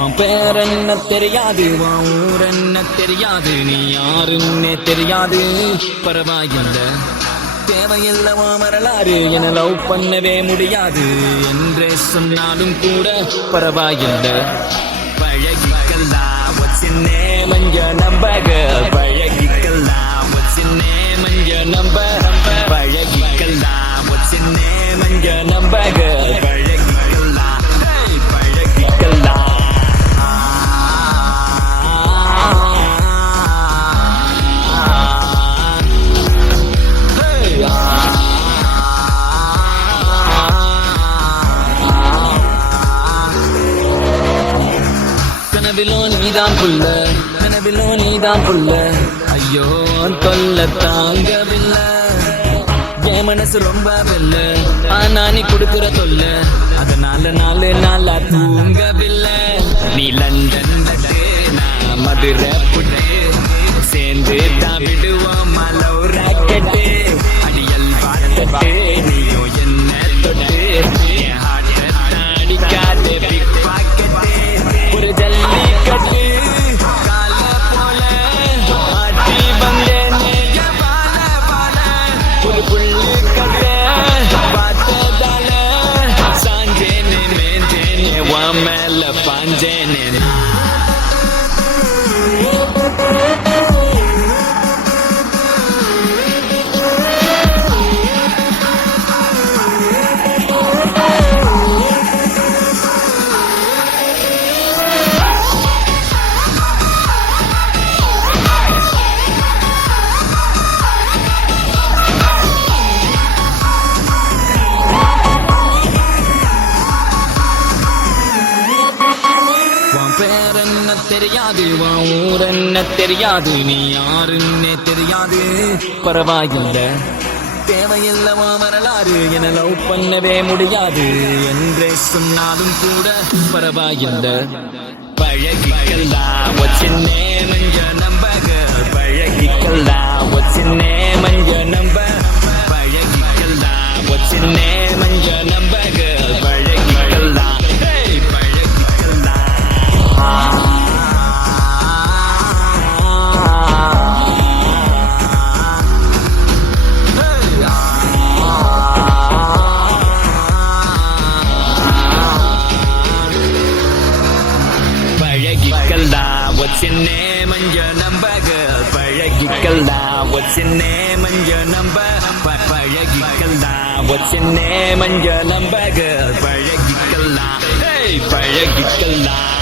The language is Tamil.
உன் பேர் என்ன தெரியாது, உன் ஊர் என்ன தெரியாது, நீ யாருன்னே தெரியாது, பரவாயில்ல. தேவையில்ல உன் வரலாறு, என லவ் பண்ணவே முடியாது என்றே சொன்னாலும் கூட பரவாயில்ல. பழகிக்கலாம் what's your name and your number girl, பழகிக்கலாம் what's your name and your number, பழகிக்கலாம் what's your name and your number girl, பழகிக்கலாம் hey பழகிக்கலாம். கனவிலோ நீதான் புள்ள, கனவிலோ நீதான் புள்ள, ஐயோ தொல்ல தாங்கவில்லை. என் மனசு ரொம்ப வெல்ல, ஆனா நீ கொடுக்குற தொல்ல, அதனால நாலு நாளா தூங்கவில்லை. நீ லண்டன் தட்டு, நான் மதுரை புட்டு, சேர்ந்து தான் விடுவோம் லவ் ராக்கெட்டு. அடியல் பார்த்தட்டு நீயும் என்ன தொட்டு, என் ஹார்ட்டை அடிக்காதே பிக் பாக்கெட்டு. ஒரு ஜல்லிக்கட்டு கால போல ஆட்டி வந்தேனே பால பால, ஒரு புள்ளு கட்ட பார்த்ததால சாஞ்சேனே மேஞ்சேனே உன் மேல பாஞ்சேனே. பேர் என்ன தெரியாது, உன் ஊர் என்ன தெரியாது, நீ யாருன்னே தெரியாது, பரவாயில்ல. தேவையில்ல உன் வரலாறு, என லவ் பண்ணவே முடியாது என்றே சொன்னாலும் கூட பரவாயில்ல. பழகிக்கலாம் what's your name and your number girl, பழகிக்கலாம் what's your name and your number, பழகிக்கலாம் what's your name and your number girl, பழகிக்கலாம் hey பழகிக்கலாம். பழகிக்கலாம் what's your name and your number girl, பழகிக்கலாம் what's your name and your number, பழகிக்கலாம் what's your name and your number girl, பழகிக்கலாம் hey பழகிக்கலாம்.